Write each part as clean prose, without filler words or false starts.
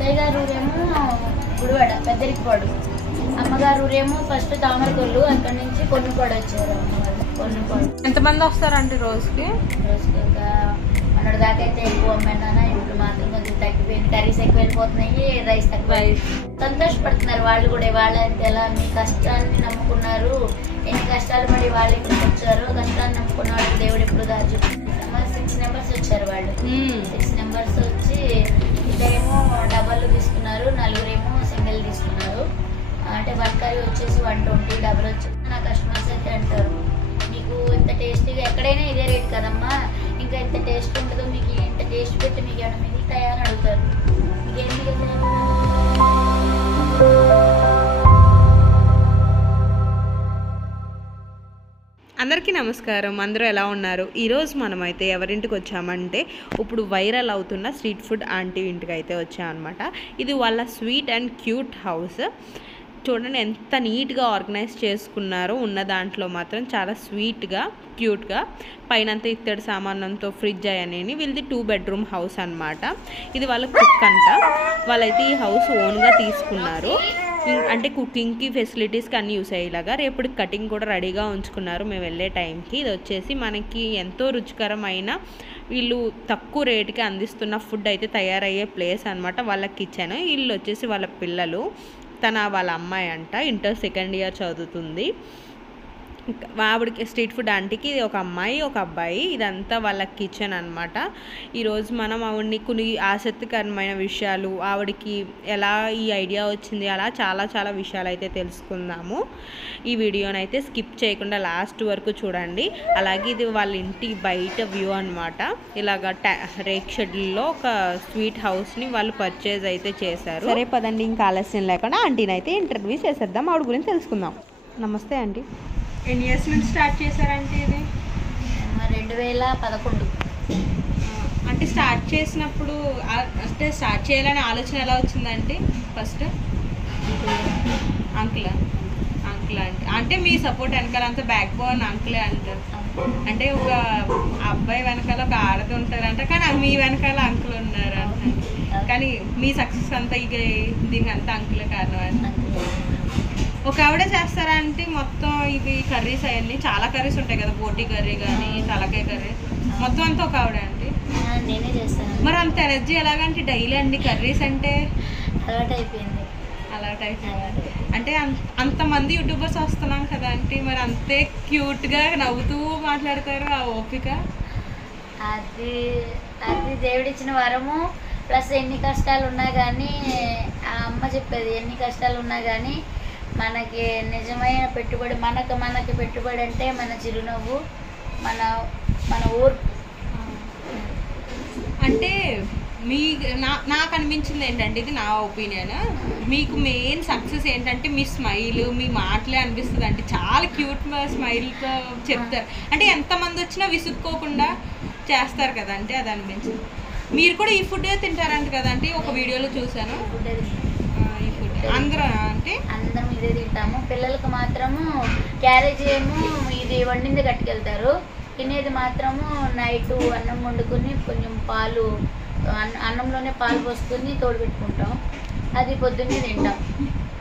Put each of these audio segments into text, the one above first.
అత్తయ్య గారు ఊరేమో గుడివాడ పెద్దరికిపాడు, అమ్మగారు ఊరేమో ఫస్ట్ తామరకొల్లు, అక్కడి నుంచి కొన్నుపాడు వచ్చారు అమ్మగారు. కొన్నుపాడు. ఎంతమంది వస్తారండి రోజుకి? రోజుకి ఒక 100 దాకా అయితే ఎక్కువ అమ్మాయినా. ఇప్పుడు మాత్రం కొంచెం తగ్గిపోయింది, కర్రీస్ ఎక్కువ వెళ్ళిపోతున్నాయి, రైస్ తక్కువ. సంతోషపడుతున్నారు వాళ్ళు కూడా. వాళ్ళంటే ఎలా మీ కష్టాన్ని నమ్ముకున్నారు, ఎన్ని కష్టాలు పడి వాళ్ళు ఇక్కడికి వచ్చారు. కష్టాన్ని నమ్ముకున్న వాళ్ళు దేవుడు ఎప్పుడు దాచి 6 మెంబర్స్ వచ్చారు వాళ్ళు. 6 మెంబర్స్ వచ్చి ఇద్దరేమో డబల్ తీసుకున్నారు, 4 సింగిల్ తీసుకున్నారు. అంటే 1 కర్రీ వచ్చేసి 120, డబల్ వచ్చి నా కస్టమర్స్ అయితే అంటారు మీకు ఇంత టేస్టీగా ఎక్కడైనా ఇదే రేట్ కదమ్మా, ఇంకా ఇంత టేస్ట్ ఉండదు, మీకు ఇంత టేస్ట్ పెట్టి మీకు ఏమైనా మిగులుతాయా అని అడుగుతారు. మీకేం మిగులుతాయి? అందరికీ నమస్కారం. అందరూ ఎలా ఉన్నారు? ఈరోజు మనమైతే ఎవరింటికి వచ్చామంటే ఇప్పుడు వైరల్ అవుతున్న స్ట్రీట్ ఫుడ్ ఆంటీ ఇంటికి అయితే వచ్చామన్నమాట. ఇది వాళ్ళ స్వీట్ అండ్ క్యూట్ హౌస్. చూడండి ఎంత నీట్గా ఆర్గనైజ్ చేసుకున్నారో. ఉన్న దాంట్లో మాత్రం చాలా స్వీట్గా క్యూట్గా, పైనంతా ఇత్తడి సామానంతో ఫ్రిడ్జ్ అయ్యని. వీళ్ళది 2 బెడ్రూమ్ హౌస్ అనమాట. ఇది వాళ్ళ కుక్ అంట. వాళ్ళైతే ఈ హౌస్ ఓన్గా తీసుకున్నారు. అంటే కుకింగ్కి ఫెసిలిటీస్కి అన్నీ యూస్ అయ్యేలాగా. రేపటికి కటింగ్ కూడా రెడీగా ఉంచుకున్నారు మేము వెళ్ళే టైంకి. ఇది వచ్చేసి మనకి ఎంతో రుచికరమైన, వీళ్ళు తక్కువ రేటుకి అందిస్తున్న ఫుడ్ అయితే తయారయ్యే ప్లేస్ అనమాట. వాళ్ళ కిచెన్. వీళ్ళు వచ్చేసి వాళ్ళ పిల్లలు, వాళ్ళ అమ్మాయి అంట, ఇంటర్ 2nd ఇయర్ చదువుతుంది. ఆవిడకి స్ట్రీట్ ఫుడ్ ఆంటీకి ఇది ఒక అమ్మాయి ఒక అబ్బాయి. ఇదంతా వాళ్ళ కిచెన్ అనమాట. ఈరోజు మనం ఆవిడని కొన్ని ఆసక్తికరమైన విషయాలు, ఆవిడకి ఎలా ఈ ఐడియా వచ్చింది, అలా చాలా చాలా విషయాలు అయితే తెలుసుకుందాము. ఈ వీడియోని అయితే స్కిప్ చేయకుండా లాస్ట్ వరకు చూడండి. అలాగే ఇది వాళ్ళ ఇంటి బయట వ్యూ అనమాట. ఇలాగ రేక్ షెడ్యూల్లో ఒక స్వీట్ హౌస్ని వాళ్ళు పర్చేజ్ అయితే చేశారు. సరే పదండి, ఇంకా ఆలస్యం లేకుండా ఆంటీని అయితే ఇంటర్వ్యూ చేసేద్దాం, ఆవిడ గురించి తెలుసుకుందాం. నమస్తే ఆంటీ. ఎన్ని ఇయర్స్ నుంచి స్టార్ట్ చేశారంటే ఇది? 2011. అంటే స్టార్ట్ చేసినప్పుడు అంటే స్టార్ట్ చేయాలనే ఆలోచన ఎలా వచ్చిందంటే ఫస్ట్ అంకుల్ అంటే మీ సపోర్ట్ వెనకాల అంతా బ్యాక్ బోన్ అంకులే అంటారు. అంటే ఒక అబ్బాయి వెనకాల ఒక ఆడది ఉంటారంట, కానీ మీ వెనకాల అంకుల్ ఉన్నారంట. కానీ మీ సక్సెస్ అంతా ఇక దీనికి అంతా అంకులే కారణం అంట. ఒక ఆవిడ చేస్తారా అంటే మొత్తం ఇవి కర్రీస్ అవన్నీ చాలా కర్రీస్ ఉంటాయి కదా, బోటీ కర్రీ కానీ తలకాయ కర్రీ మొత్తం అంతా ఒక ఆవిడ అంటే నేనే చేస్తాను. మరి అంత ఎనర్జీ ఎలాగంటే డైలీ అండి కర్రీస్ అంటే? అలవాటు అయిపోయింది. అంటే అంతమంది యూట్యూబర్స్ వస్తున్నాం కదా అంటే, మరి అంతే క్యూట్గా నవ్వుతూ మాట్లాడతారు. ఆ ఓపిక అది దేవుడిచ్చిన వరము. ప్లస్ ఎన్ని కష్టాలు ఉన్నా కానీ, ఆ అమ్మ చెప్పేది, ఎన్ని కష్టాలు ఉన్నా కానీ మనకి నిజమైన పెట్టుబడి, మనకి పెట్టుబడి అంటే మన చిరునవ్వు, మన ఊరు. అంటే నాకు అనిపించింది ఏంటంటే, ఇది నా ఒపీనియన్, మీకు మెయిన్ సక్సెస్ ఏంటంటే మీ స్మైల్, మీ మాటలే అనిపిస్తుంది. అంటే చాలా క్యూట్ స్మైల్తో చెప్తారు. అంటే ఎంతమంది వచ్చినా విసుక్కోకుండా చేస్తారు కదా, అంటే అది అనిపించింది. మీరు కూడా ఈ ఫుడ్ తింటారంట కదంటే, ఒక వీడియోలో చూసాను. ఈ ఫుడ్ అందరం ఇదే తింటాము. పిల్లలకు మాత్రము క్యారేజ్ ఏమో ఇది వండింది కట్టుకెళ్తారు. తినేది మాత్రము నైట్ అన్నం వండుకొని కొంచెం పాలు, అన్నంలోనే పాలు పోసుకొని తోడు పెట్టుకుంటాం. అది పొద్దున్నే తింటాం.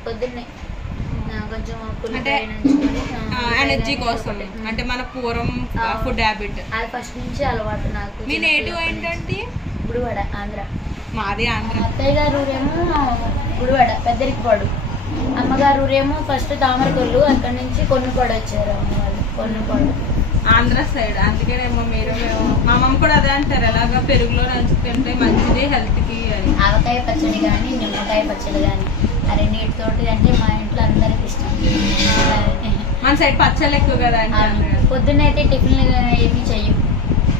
పొద్దున్నే కొంచెం ఎనర్జీ కోసం. అంటే మన పూర్వం ఫుడ్ హ్యాబిట్ అది ఫస్ట్ నుంచి అలవాటు నాకు. మీ నేటివ్ ఏంటంటే? గుడివాడ, ఆంధ్ర. మాది ఆంధ్ర. అత్తయ్య గారు ఊరేమో గుడివాడ పెద్దరికిపాడు, అమ్మగారు ఊరేమో ఫస్ట్ తామరకొల్లు, అక్కడి నుంచి కొన్నుపాడు వచ్చారు అమ్మవాళ్ళు. కొన్నుపాడు ఆంధ్ర సైడ్. అందుకేనేమో మీరు మా అమ్మ కూడా అదే అంటారు, ఎలాగా పెరుగులో నంచుతుంటే మంచిది హెల్త్కి అని. ఆవకాయ పచ్చడి కానీ నిమ్మకాయ పచ్చడి కానీ ఆ రెండింటితోటి అంటే మా ఇంట్లో అందరికి ఇష్టం. మన సైడ్ పచ్చళ్ళు ఎక్కువ కదా. పొద్దున్నైతే టిఫిన్లు ఏమి చెయ్యం,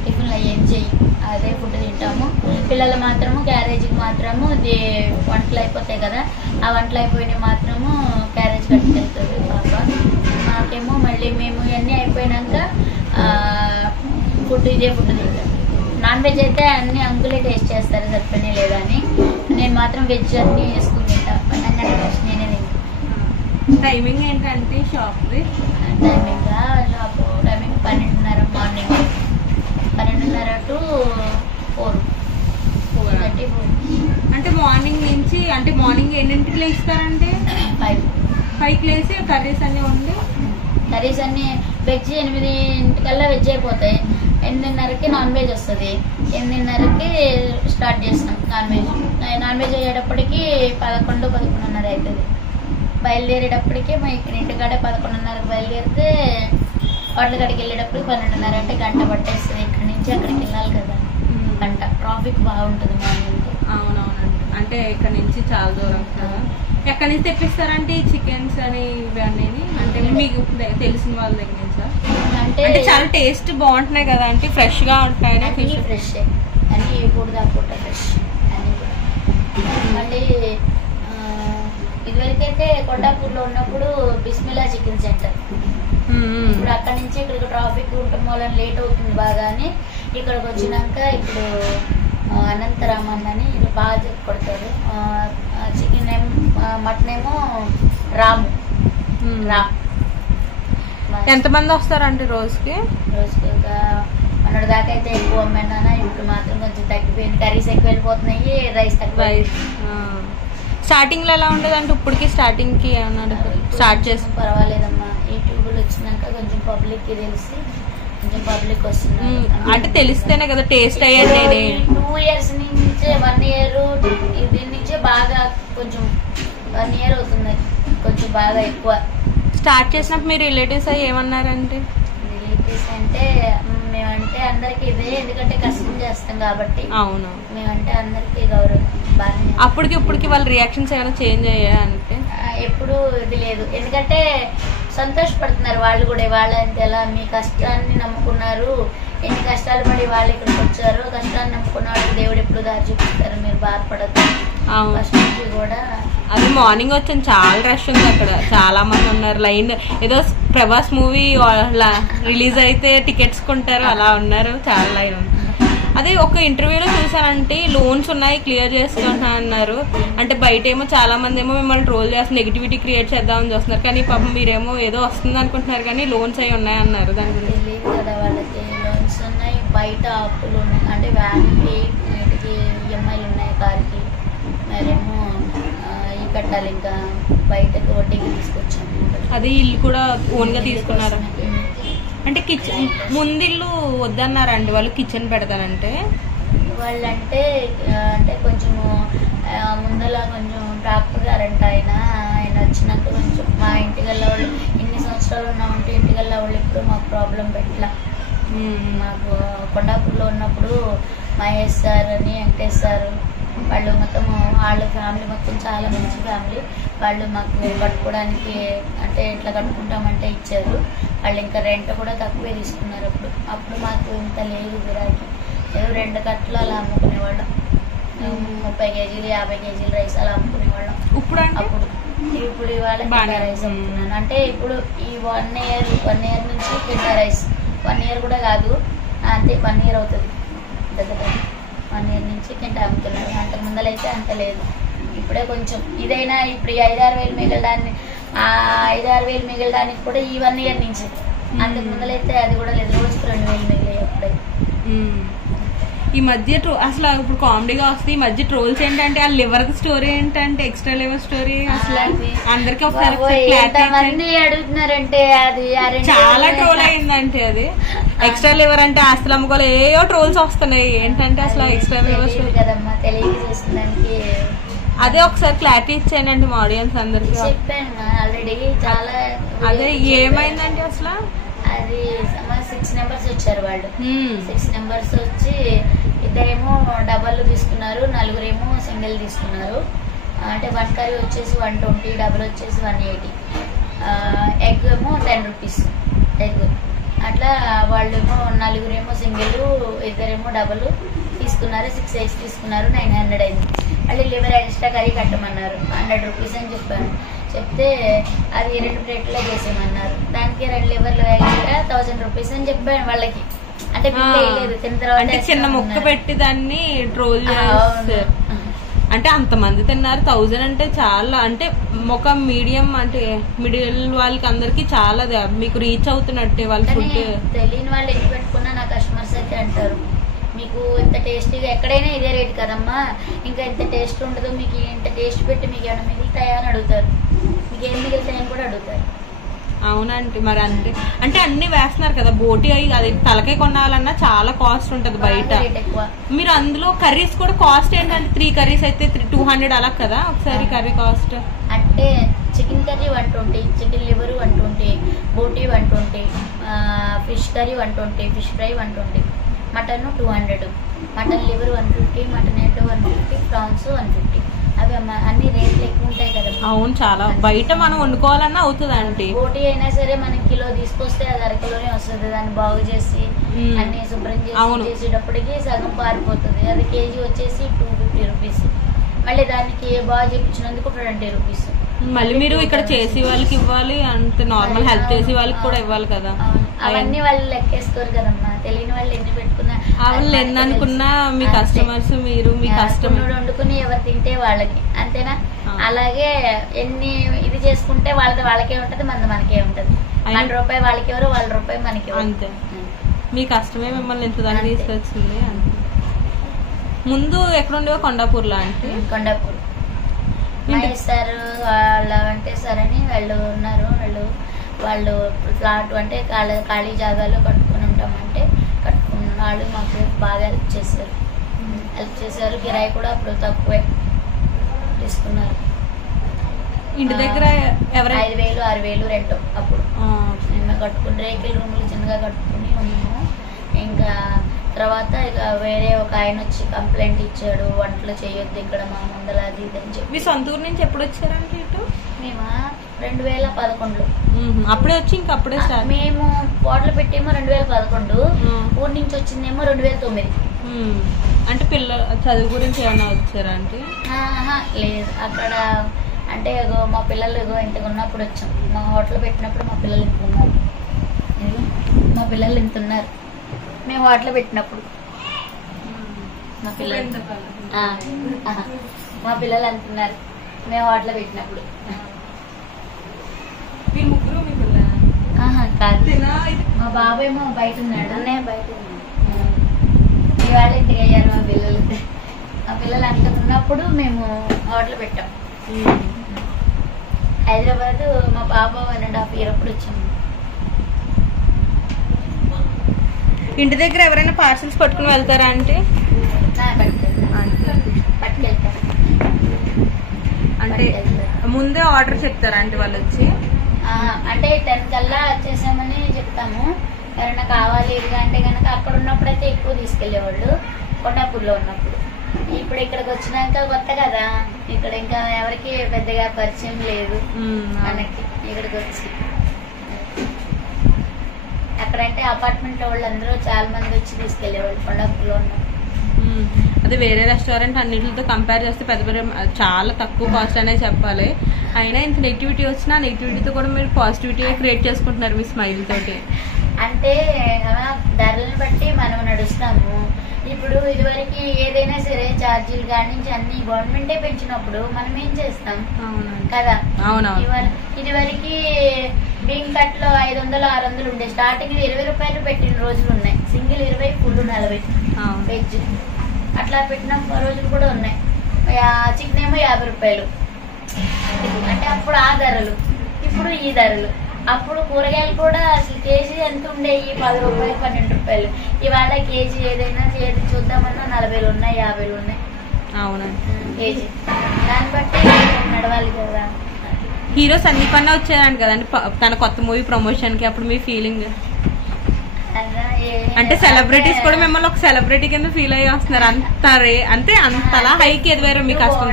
టిఫిన్లు ఏం చెయ్యం, అదే ఫుడ్ తింటాము. పిల్లలు మాత్రము క్యారేజీకి మాత్రము వంటలు అయిపోతాయి కదా, ఆ వంటలు అయిపోయినవి మాత్రము క్యారేజ్ కట్టుకెళ్తుంది పాప. మాకేమో మళ్ళీ మేము ఇవన్నీ అయిపోయినాక ఇదే ఫుడ్ తింటాం. నాన్ వెజ్ అయితే అన్ని అంకులే టేస్ట్ చేస్తారు సరిపోయినా లేదా అని. నేను మాత్రం వెజ్ అన్నీ వేసుకుని తింటాను. పన్నెండు ఫస్ట్ నేనే తింటాను. టైమింగ్ ఏంటంటే షాప్ది? Shop timing 12:30 morning, 12:30 to 4:30. అంటే మార్నింగ్ నుంచి నుంచి అంటే మార్నింగ్ ఎన్నింటికి లేస్తారంటే 5కి లేసి కర్రీస్ అన్ని వండి కర్రీస్ అన్ని వెజ్ 8 వెజ్ అయిపోతాయి. 8:30కి నాన్ వెజ్ వస్తుంది. 8:30కి స్టార్ట్ చేస్తాం నాన్ వెజ్ అయ్యేటప్పటికి 11-11:30 అవుతుంది. బయలుదేరేటప్పటికి మా ఇక్కడ ఇంటికాడే 11:30కి బయలుదేరితే హోటల్ కాడికి వెళ్ళేటప్పటికి 12:30 అంటే గంట పట్టేస్తుంది. ఇక్కడ నుంచి అక్కడికి వెళ్ళాలి కదా, గంట. ట్రాఫిక్ బాగుంటుంది మార్నింగ్. అవునవునండి, అంటే ఇక్కడ నుంచి చాలా దూరం కదా. ఎక్కడి నుంచి తెప్పిస్తారంటే చికెన్స్ అని ఇవన్నీ? అంటే మీకు తెలిసిన వాళ్ళ దగ్గర నుంచా? అంటే చాలా టేస్ట్ బాగుంటున్నాయి కదా, అంటే ఫ్రెష్ గా ఉంటాయి. ఫ్రెష్ అన్ని పూట ఫ్రెష్ అన్ని. మళ్ళీ ఇదివరకైతే కొండాపూర్లో ఉన్నప్పుడు బిస్మిల్లా చికెన్ సెంటర్. ఇప్పుడు అక్కడి నుంచి ఇక్కడికి ట్రాఫిక్ ఉండటం వల్ల లేట్ అవుతుంది బాగా అని ఇక్కడికి వచ్చినాక ఇప్పుడు అనంతరామన్ అని ఇది బాగా కొడతారు. చికెన్ మటన్ ఏమో రామ్. ఎంతమంది వస్తారంటే రోజుకి ఒక 100 దాకా అయితే ఎక్కువ అమ్మాయినా. ఇప్పుడు మాత్రం కొంచెం తగ్గిపోయింది, కర్రీస్ ఎక్కువ వెళ్ళిపోతున్నాయి, రైస్ తక్కువ. స్టార్టింగ్ లో ఎలా ఉండదు అంటే ఇప్పటికి స్టార్టింగ్ కి స్టార్ట్ చేసి పర్వాలేదమ్మా. యూట్యూబ్ వచ్చినాక కొంచెం పబ్లిక్ కి తెలిసి కొంచెం పబ్లిక్ వస్తున్నారు. అంటే తెలిస్తేనే కదా టేస్ట్ అయ్యేది. 2 years నుంచే 1 year దీని నుంచే బాగా కొంచెం 1 year అవుతుంది కొంచెం బాగా ఎక్కువ. స్టార్ట్ చేసినప్పుడు మీ రిలేటివ్స్ అయ్యి ఏమన్నారంటే? రిలేటివ్స్ అంటే మేమంటే అందరికి ఇదే, ఎందుకంటే కష్టం చేస్తాం కాబట్టి. అవును, మేమంటే అందరికి గౌరవం బాగా. అప్పటికి ఇప్పటికి వాళ్ళ రియాక్షన్స్ ఏమైనా చేంజ్ అయ్యా అంటే? ఎప్పుడు ఇది లేదు, ఎందుకంటే సంతోషపడుతున్నారు వాళ్ళు కూడా. వాళ్ళంటే ఎలా మీ కష్టాన్ని నమ్ముకున్నారు, ఎన్ని కష్టాలు పడి వాళ్ళు ఇక్కడికి వచ్చారు. కష్టాన్ని నమ్ముకున్న వాళ్ళకి దేవుడు ఎప్పుడు దారి చూపిస్తారు, మీరు బాధపడద్దు. ఫస్ట్ నుంచి కూడా అది మార్నింగ్ వచ్చాను, చాలా రష్ ఉంది అక్కడ, చాలా మంది ఉన్నారు. లైన్ ఏదో ప్రభాస్ మూవీ రిలీజ్ అయితే టికెట్స్ కొంటారు అలా ఉన్నారు, చాలా లైన్ ఉంది. అదే ఒక ఇంటర్వ్యూలో చూసానంటే లోన్స్ ఉన్నాయి క్లియర్ చేసుకుంటా అన్నారు. అంటే బయట ఏమో చాలా మంది ఏమో మిమ్మల్ని ట్రోల్ చేస్తున్నారు, నెగిటివిటీ క్రియేట్ చేద్దామని చూస్తున్నారు. కానీ పాపం మీరేమో ఏదో వస్తుంది అనుకుంటున్నారు కానీ లోన్స్ అవి ఉన్నాయి అన్నారు. దాని గురించి తెలియదు కదా వాళ్ళకి. లోన్స్ ఉన్నాయి, బయట అప్పులు ఉన్నాయి, అంటే వ్యాన్కి వీటికి ఈఎంఐలు ఉన్నాయి, కార్కి. మరేమో ఈ కట్టాలి, ఇంకా బయటకు వడ్డీకి తీసుకొచ్చాము. అది ఇల్లు కూడా ఓన్ గా తీసుకున్నారు. అంటే కిచెన్ ముందిల్లు వద్దన్నారండి వాళ్ళు, కిచెన్ పెడతానంటే వాళ్ళంటే అంటే కొంచెము ముందల కొంచెం డాక్టర్ గారంట ఆయన వచ్చినాక కొంచెం మా ఇంటికల్లా వాళ్ళు ఇన్ని సంవత్సరాలు ఉన్నామంటే ఇంటికల్లా వాళ్ళు ఎప్పుడు మాకు ప్రాబ్లం పెట్టలా. మాకు కొండాపూర్లో ఉన్నప్పుడు మహేష్ సార్ అని వెంకటేష్ సార్ వాళ్ళు మొత్తం వాళ్ళ ఫ్యామిలీ మొత్తం చాలా మంచి ఫ్యామిలీ. వాళ్ళు మాకు కట్టుకోవడానికి అంటే ఎట్లా కట్టుకుంటామంటే ఇచ్చారు. వాళ్ళు ఇంకా రెంట్ కూడా తక్కువే తీసుకున్నారు. అప్పుడు మాకు ఇంత లేదు గిరాకీ, ఏదో 2 కట్టలు అలా అమ్ముకునేవాళ్ళం. 30 కేజీలు 50 కేజీలు రైస్ అలా అమ్ముకునేవాళ్ళం. ఇప్పుడు ఇవాళ కింటా రైస్ అమ్ముతున్నాను. అంటే ఇప్పుడు ఈ 1 year నుంచి కింటా రైస్. 1 year కూడా కాదు, అంతే 1 year అవుతుంది దగ్గర. 1 year నుంచి కింటా అమ్ముతున్నాను. అంతకు ముందలైతే అంత లేదు. ఇప్పుడే కొంచెం ఇదైనా ఇప్పుడు 5-6 వేలు మిగలడాన్ని, ఆ 5-6 వేలు మిగలడానికి కూడా ఈ 1 year నుంచి. అంతకు ముందలైతే అది కూడా లేదు, రోజుకి 2 వేలు మిగిలాయి అప్పుడే. ఈ మధ్య అసలు ఇప్పుడు కామెడీగా వస్తుంది. ఈ మధ్య ట్రోల్స్ ఏంటంటే ఆ లివర్ స్టోరీ ఏంటంటే ఎక్స్ట్రా లివర్ స్టోరీ అసలు అందరికి మంది అడుగుతున్నారంటే అది చాలా ట్రోల్ అయిందంటే అది ఎక్స్ట్రా లివర్ అంటే ఆస్తులు అమ్ముకోవాలి ఏయో ట్రోల్స్ వస్తున్నాయి. ఏంటంటే అసలు ఎక్స్ట్రా లివర్ స్టోరీ కదమ్మా, తెలియజేసుకోవడానికి. అదే ఒకసారి క్లారిటీ ఇచ్చానండి మా ఆడియన్స్ అందరికి. చెప్పాను ఆల్రెడీ చాలా. అదే ఏమైందంటే అసలు అది 6 members వచ్చారు వాళ్ళు. 6 members వచ్చి 2 డబల్ తీసుకున్నారు, 4 సింగిల్ తీసుకున్నారు. అంటే 1 కర్రీ వచ్చేసి 120, డబల్ వచ్చేసి 180. ఎగ్ ఏమో 10 rupees ఎగ్. అట్లా వాళ్ళేమో 4 సింగిల్, 2 డబల్ తీసుకున్నారు. 6 eggs తీసుకున్నారు, 900 అయింది. మళ్ళీ లివర్ ఎక్స్ట్రా కర్రీ కట్టమన్నారు, 100 rupees అని చెప్పాను. చెప్తే అది 2 ప్లేట్లో చేసేయమన్నారు. దానికి 2 లివర్లు 1000 rupees అని చెప్పాను వాళ్ళకి. అంటే తిన్న తర్వాత చిన్న ముక్క పెట్టి దాన్ని ట్రోల్ చేస్తారు. అంటే అంతమంది తిన్నారు. 1000 అంటే చాలా, అంటే ఒక మీడియం అంటే మిడిల్ వాళ్ళకి అందరికి చాలా మీకు రీచ్ అవుతున్నట్టే వాళ్ళ ఫుడ్. తెలియని వాళ్ళు ఎన్ని పెట్టుకున్నా నా కస్టమర్స్ అయితే అంటారు మీకు ఇంత టేస్టీగా ఎక్కడైనా ఇదే రేట్ కదమ్మా, ఇంకా ఇంత టేస్ట్ ఉండదు, మీకు ఇంత టేస్ట్ పెట్టి మీకు ఏమైనా మిగులుతాయా అని అడుగుతారు, మీకు ఏం మిగులుతాయని కూడా అడుగుతారు. అవునండి, మరి అంతే అంటే అన్ని వేస్తున్నారు కదా, బోటి అవి అది తలకాయ కొనాలన్నా చాలా కాస్ట్ ఉంటది బయట. మీరు అందులో కర్రీస్ కూడా కాస్ట్ ఏంటంటే 3 కర్రీస్ అయితే 200 అలా కదా ఒకసారి కర్రీ కాస్ట్. అంటే చికెన్ కర్రీ 120, చికెన్ లివర్ 120, బోటీ 120, fish curry 120, fish fry 120, mutton 200, mutton liver 150, mutton head 150, prawns 150. అవి అన్ని రేట్లు ఎక్కువ ఉంటాయి కదా. అవును, చాలా బయట మనం వండుకోవాలన్నా అవుతుంది అండి. బోటీ అయినా సరే మనం కిలో తీసుకొస్తే అది అరకిలోనే వస్తుంది, దాన్ని బాగు చేసి అన్ని శుభ్రం చేసేటప్పటికి సగం పారిపోతుంది. అది కేజీ వచ్చేసి 250 రూపీస్, మళ్ళీ దానికి బాగా చేయించినందుకు 20 రూపీస్. మళ్ళీ మీరు ఇక్కడ చేసే వాళ్ళకి ఇవ్వాలి, అంత నార్మల్ హెల్ప్ చేసే వాళ్ళకి కూడా ఇవ్వాలి కదా. అవన్నీ వాళ్ళు లెక్కేస్తారు కదమ్మా, తెలియని వాళ్ళు ఎన్ని పెట్టుకున్నా వాళ్ళు ఎన్ని అనుకున్నా మీ కస్టమర్స్ మీరు మీ కస్టమర్ వండుకుని ఎవరు తింటే వాళ్ళకి అంతేనా. అలాగే ఎన్ని ఇది చేసుకుంటే వాళ్ళకే ఉంటది, మనకే ఉంటది. ₹1 వాళ్ళకి ఎవరు, వాళ్ళ రూపాయి మనకి అంతే. మీ కష్టమే మిమ్మల్ని ఎంత దాన్ని తీసుకొచ్చింది. అంతే. ముందు ఎక్కడ ఉండేవో కొండాపూర్లో అంటే కొండాపూర్ మహేష్ సార్ వాళ్ళ అంటే సార్ అని వాళ్ళు ఉన్నారు. వాళ్ళు ఫ్లాట్ అంటే ఖాళీ జాగాలో కట్టుకుని ఉంటామంటే కట్టుకున్న వాళ్ళు మాకు బాగా హెల్ప్ చేశారు. కిరాయి కూడా అప్పుడు తక్కువే తీసుకున్నారు. ఇంటి దగ్గర 5,000 6,000 రెంట్ అప్పుడు మేము కట్టుకుని రేకుల రూములు చిన్నగా కట్టుకుని ఉన్నాము. ఇంకా తర్వాత ఇక వేరే ఒక ఆయన వచ్చి కంప్లైంట్ ఇచ్చాడు, వంటలు చేయొద్దు ఇక్కడ మా ముందర అది ఇది అని చెప్పి. మీ సొంత ఊరు నుంచి ఎప్పుడు వచ్చారంటే ఇటు? మేము 2011లో అప్పుడే వచ్చి ఇంకా అప్పుడే మేము హోటల్ పెట్టేమో 2011, ఊరి నుంచి వచ్చిందేమో 2009. అంటే పిల్లల చదువు గురించి ఏమన్నా వచ్చారా అంటే? లేదు, అక్కడ అంటే మా పిల్లలు ఇంతకు ఉన్నప్పుడు వచ్చాం. మా హోటల్ పెట్టినప్పుడు మా పిల్లలు ఇంత ఉన్నారు, మా పిల్లలు ఇంత ఉన్నారు మేము హోటల్ పెట్టినప్పుడు. మా పిల్లలు అంటున్నారు మేము హోటల్ పెట్టినప్పుడు. కాదు, మా బాబు ఏమో బయట ఉన్నాడు, నేను బయట ఉన్నాను. ఇవాళ ఇంటికి అయ్యారు మా పిల్లలు. మా పిల్లలు అంతకు ఉన్నప్పుడు మేము హోటల్ పెట్టాం. హైదరాబాద్ మా బాబు 1.5 year అప్పుడు వచ్చాము. ఇంటి దగ్గర ఎవరైనా పార్సల్స్ పట్టుకుని వెళ్తారా అంటే? పట్టుకెళ్తారు. అంటే ముందే ఆర్డర్ చెప్తారా అంటే వాళ్ళు వచ్చి? అంటే 10 కల్లా వచ్చేసామని చెప్తాము. ఎవరైనా కావాలి ఇది అంటే కనుక అక్కడ ఉన్నప్పుడైతే ఎక్కువ తీసుకెళ్లేవాళ్ళు, కొండాపూర్లో ఉన్నప్పుడు. ఇప్పుడు ఇక్కడికి వచ్చినాక కొత్త కదా, ఇక్కడ ఇంకా ఎవరికి పెద్దగా పరిచయం లేదు మనకి. ఇక్కడికి వచ్చి అక్కడంటే అపార్ట్మెంట్ లో వాళ్ళందరూ చాలా మంది వచ్చి తీసుకెళ్లేవాళ్ళు కొండాపూర్లో ఉన్న. అదే వేరే రెస్టారెంట్ అన్నిటితో కంపేర్ చేస్తే పెద్ద చాలా తక్కువ కాస్ట్ అనే చెప్పాలి. అయినా ఇంత నెగిటివిటీ వచ్చినా నెగిటివిటీతో కూడా మీరు పాజిటివిటీ క్రియేట్ చేసుకుంటున్నారు మీ స్మైల్ తోటి. అంటే ధరలను బట్టి మనం నడుస్తాము. ఇప్పుడు ఇదివరకు ఏదైనా సరే ఛార్జీలు కాడి నుంచి అన్ని గవర్నమెంటే పెంచినప్పుడు మనం ఏం చేస్తాం కదా. ఇదివరకు బియ్యం కట్లో 500 600 ఉండే, స్టార్టింగ్ 20 రూపాయలు పెట్టిన రోజులు ఉన్నాయి. సింగిల్ 20, ఫుల్ 40 వెజ్ అట్లా పెట్టిన రోజులు కూడా ఉన్నాయి. చికెన్ ఏమో 50 రూపాయలు. అంటే అప్పుడు ఆ ధరలు, ఇప్పుడు ఈ ధరలు. అప్పుడు కూరగాయలు కూడా అసలు కేజీ ఎంత ఉండేవి, 10 రూపాయలు 12 రూపాయలు. ఇవాళ కేజీ ఏదైనా ఏది చూద్దామన్నా 40 ఉన్నాయి 50 ఉన్నాయి. అవునండి కేజీ. దాన్ని బట్టి నడవాలి కదా. హీరో సందీప్ అన్న వచ్చారంట కదండి తన కొత్త మూవీ ప్రమోషన్ కి, అప్పుడు మీ ఫీలింగ్? అంటే సెలబ్రిటీస్ కూడా మిమ్మల్ని ఒక సెలబ్రిటీ కింద ఫీల్ అయ్యి వస్తున్నారు. అంటే అంతలా హైకి ఎదివారు మీ కష్టం.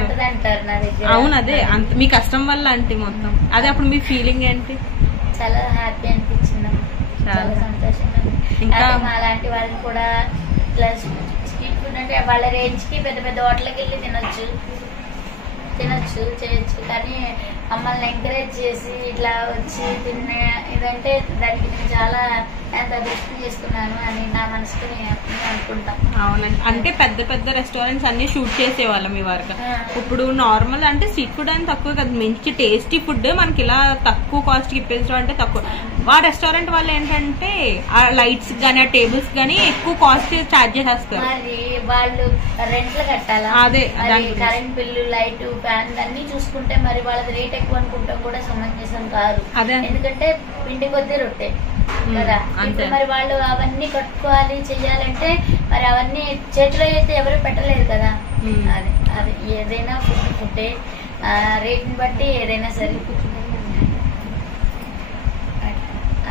అవును, అదే మీ కష్టం వల్ల అంటే మొత్తం అదే. అప్పుడు మీ ఫీలింగ్ ఏంటి? చాలా హ్యాపీ అనిపించింది, చాలా సంతోషంగా. ఇంకా అలాంటి వాళ్ళని కూడా ప్లస్ స్ట్రీట్ ఫుడ్ అంటే వాళ్ళ రేంజ్ కి పెద్ద పెద్ద హోటల్కి వెళ్ళి తినొచ్చు చేయొచ్చు. కానీ మమ్మల్ని ఎంకరేజ్ చేసి ఇట్లా వచ్చి తిన్న ఇదంటే దానికి నేను చాలా ఎంత అదృష్టం చేసుకున్నాను అని నా మనసుకు అనుకుంటాను. అవునండి, అంటే పెద్ద పెద్ద రెస్టారెంట్స్ అన్ని షూట్ చేసేవాళ్ళం మీ వరకు. ఇప్పుడు నార్మల్ అంటే స్ట్రీట్ ఫుడ్ అని తక్కువ కదా, మంచి టేస్టీ ఫుడ్ మనకి ఇలా తక్కువ కాస్ట్ కి ఇప్పించడం అంటే తక్కువ. ఆ రెస్టారెంట్ వాళ్ళు ఏంటంటే ఆ లైట్స్ కానీ ఆ టేబుల్స్ కానీ ఎక్కువ కాస్ట్ చార్జ్ చేసేస్తారు. మరి వాళ్ళు రెంట్లు కట్టాలా, అదే కరెంట్ బిల్లు, లైట్, ఫ్యాన్ అన్ని చూసుకుంటే మరి వాళ్ళది రేట్ ఎక్కువ అనుకుంటాం కూడా సమంజసం కాదు. ఎందుకంటే పిండి కొద్ది రొట్టె కదా. ఇప్పుడు మరి వాళ్ళు అవన్నీ కట్టుకోవాలి చెయ్యాలంటే మరి అవన్నీ చేతిలో అయితే ఎవరు పెట్టలేరు కదా. అది అది ఏదైనా ఫుడ్డే రేట్ని బట్టి ఏదైనా సరే.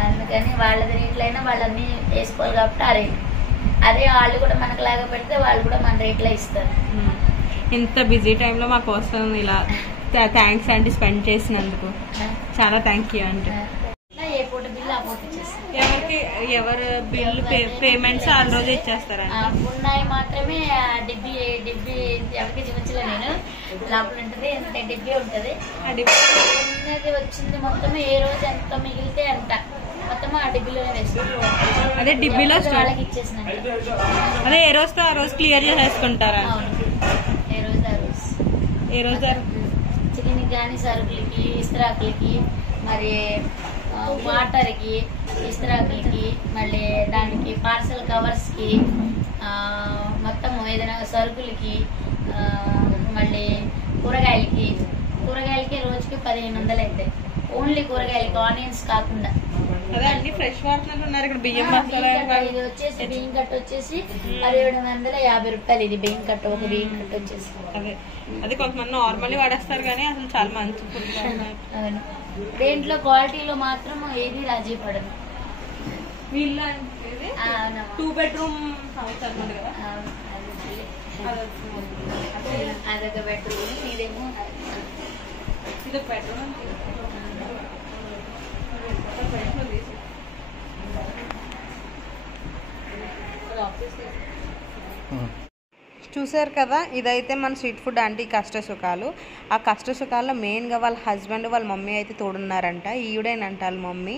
అందుకని వాళ్ళది రేట్లైనా వాళ్ళన్నీ వేసుకోవాలి కాబట్టి ఆ రేట్. అదే వాళ్ళు కూడా మనకు లాగా పెడితే వాళ్ళు కూడా మన రేట్లో ఇస్తారు. ఇంత బిజీ టైంలో మా కోసం ఇలా థ్యాంక్స్ ఆంటీ స్పెండ్ చేసినందుకు చాలా థ్యాంక్ యూ ఆంటీ. ఏ పూట బిల్లు ఆ పూట ఇచ్చేస్తారు. ఎవరు బిల్లు పేమెంట్స్ ఆ రోజు ఇచ్చేస్తారా? ఉన్నాయి మాత్రమే డిబ్బి ఎవరికి చూపించలే నేను. లోపల ఉంటుంది ఎంత డిబ్బి ఉంటుంది. ఉన్నది వచ్చింది మొత్తం ఏ రోజు ఎంత మిగిలితే అంత మొత్తం ఆ డిబ్బీలోనే వేస్తారు. అదే డిబ్బీలో వాళ్ళకి ఇచ్చేసిన అదే ఏ రోజుతో ఆ రోజు క్లియర్ చేసేసుకుంటారా? ఏ రోజు ఆ రోజు. ఏ రోజు చికెన్కి కానీ సరుకులకి ఇస్త్రాకులకి మరి వాటర్కి ఇస్త్రాకులకి మళ్ళీ దానికి పార్సల్ కవర్స్కి మొత్తం ఏదైనా సరుకులకి మళ్ళీ కూరగాయలకి రోజుకి 1500 అవుతాయి. ఓన్లీ కూరగాయలకి, ఆనియన్స్ కాకుండా. అదే అన్ని ఫ్రెష్ వాడుతున్నారు ఇక్కడ. బియ్యం ఇది వచ్చేసి బియ్యం కట్ట వచ్చేసి 1750 రూపాయలు. ఇది బియ్యం కట్ట, ఒక బియ్యం కట్ట వచ్చేసి. అదే కొంతమంది నార్మల్లీ వాడేస్తారు కానీ అసలు చాలా మంచి ఫుడ్. అవును, దేంట్లో క్వాలిటీలో మాత్రం ఏది రాజీ పడదు. వీళ్ళ 2 bedroom హౌస్ అన్నమాట కదా. అదొక బెడ్రూమ్, ఇదేమో ఇది బెడ్రూమ్. చూసారు కదా, ఇదైతే మన స్ట్రీట్ ఫుడ్ ఆంటీ కష్ట సుఖాలు. ఆ కష్ట సుఖాల్లో మెయిన్గా వాళ్ళ హస్బెండ్ వాళ్ళ మమ్మీ అయితే తోడున్నారంట. ఈవిడేనంట వాళ్ళ మమ్మీ.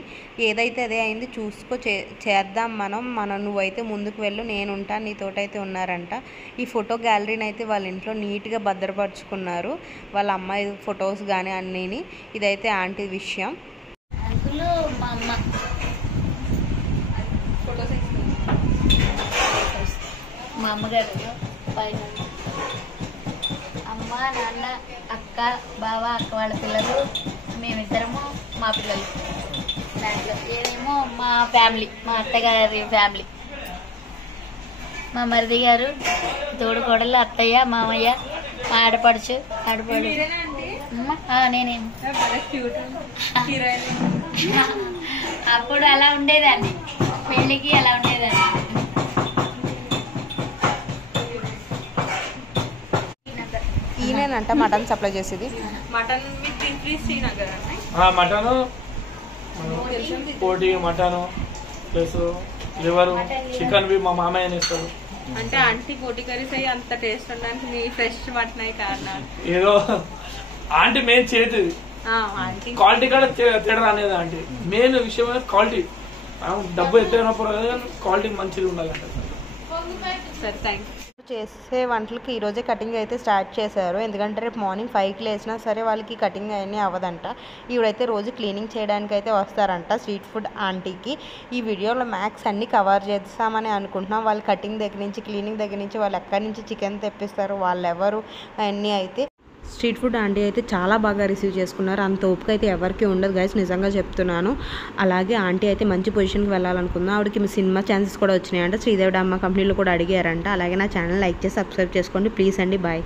ఏదైతే అదే అయింది చూసుకో, చేద్దాం మనం నువ్వైతే ముందుకు వెళ్ళు, నేను ఉంటాను నీతోటైతే ఉన్నారంట. ఈ ఫోటో గ్యాలరీని అయితే వాళ్ళ ఇంట్లో నీట్గా భద్రపరుచుకున్నారు, వాళ్ళ అమ్మాయి ఫొటోస్ కానీ అన్నీని. ఇదైతే ఆంటీ విషయం. అందులో మా అమ్మ మా అమ్మగారు పైన అమ్మ, నాన్న, అక్క, బావ, అక్క వాళ్ళ పిల్లలు, మేమిద్దరము, మా పిల్లలు. దాంట్లో ఏదేమో మా ఫ్యామిలీ, మా అత్తగారి ఫ్యామిలీ, మా మరిది గారు, తోడు కోడలు, అత్తయ్య, మామయ్య, మా ఆడపడుచు. నేనేం అప్పుడు అలా ఉండేదాన్ని, పెళ్ళికి అలా ఉండేదాన్ని. ఈయనంట మటన్ సప్లై చేసేది. మటన్ మటను పోటీ, మటను ప్లస్ లివరు, చికెన్ మా మామయ్య ఇస్తారు. అంటే ఆంటీ పోటీ కర్రీస్ అయ్యి అంత టేస్ట్ ఉండడానికి మీ ఫ్రెష్ మటన్ అయ్యి కారణాలు ఏదో ఆంటీ మెయిన్ చేతి క్వాలిటీ కూడా తేడా అనేది. ఆంటీ మెయిన్ విషయం క్వాలిటీ. డబ్బు ఎత్తైనప్పుడు క్వాలిటీ మంచిగా ఉండాలంట. సరే, థ్యాంక్ యూ. చేసే వంటలకి ఈరోజే కటింగ్ అయితే స్టార్ట్ చేశారు. ఎందుకంటే రేపు మార్నింగ్ 5కి లేచినా సరే వాళ్ళకి కటింగ్ అవన్నీ అవ్వదంట. ఈవిడైతే రోజు క్లీనింగ్ చేయడానికి అయితే వస్తారంట స్ట్రీట్ ఫుడ్ ఆంటీకి. ఈ వీడియోలో మ్యాక్స్ అన్నీ కవర్ చేస్తామని అనుకుంటున్నాం. వాళ్ళు కటింగ్ దగ్గర నుంచి, క్లీనింగ్ దగ్గర నుంచి, వాళ్ళు ఎక్కడి నుంచి చికెన్ తెప్పిస్తారు, వాళ్ళు ఎవరు, అన్నీ అయితే. స్ట్రీట్ ఫుడ్ ఆంటీ అయితే చాలా బాగా రిసీవ్ చేసుకున్నారు. అంత ఓపిక అయితే ఎవరికి ఉండదు గైస్, నిజంగా చెప్తున్నాను. అలాగే ఆంటీ అయితే మంచి పొజిషన్కి వెళ్ళాలనుకుందాం. ఆవిడకి సినిమా ఛాన్సెస్ కూడా వచ్చినాయంట. శ్రీదేవి డ్రామా కంపెనీలో కూడా అడిగారంట. అలాగే నా ఛానల్ లైక్ చేసి సబ్స్క్రైబ్ చేసుకోండి ప్లీజ్ అండి. బాయ్.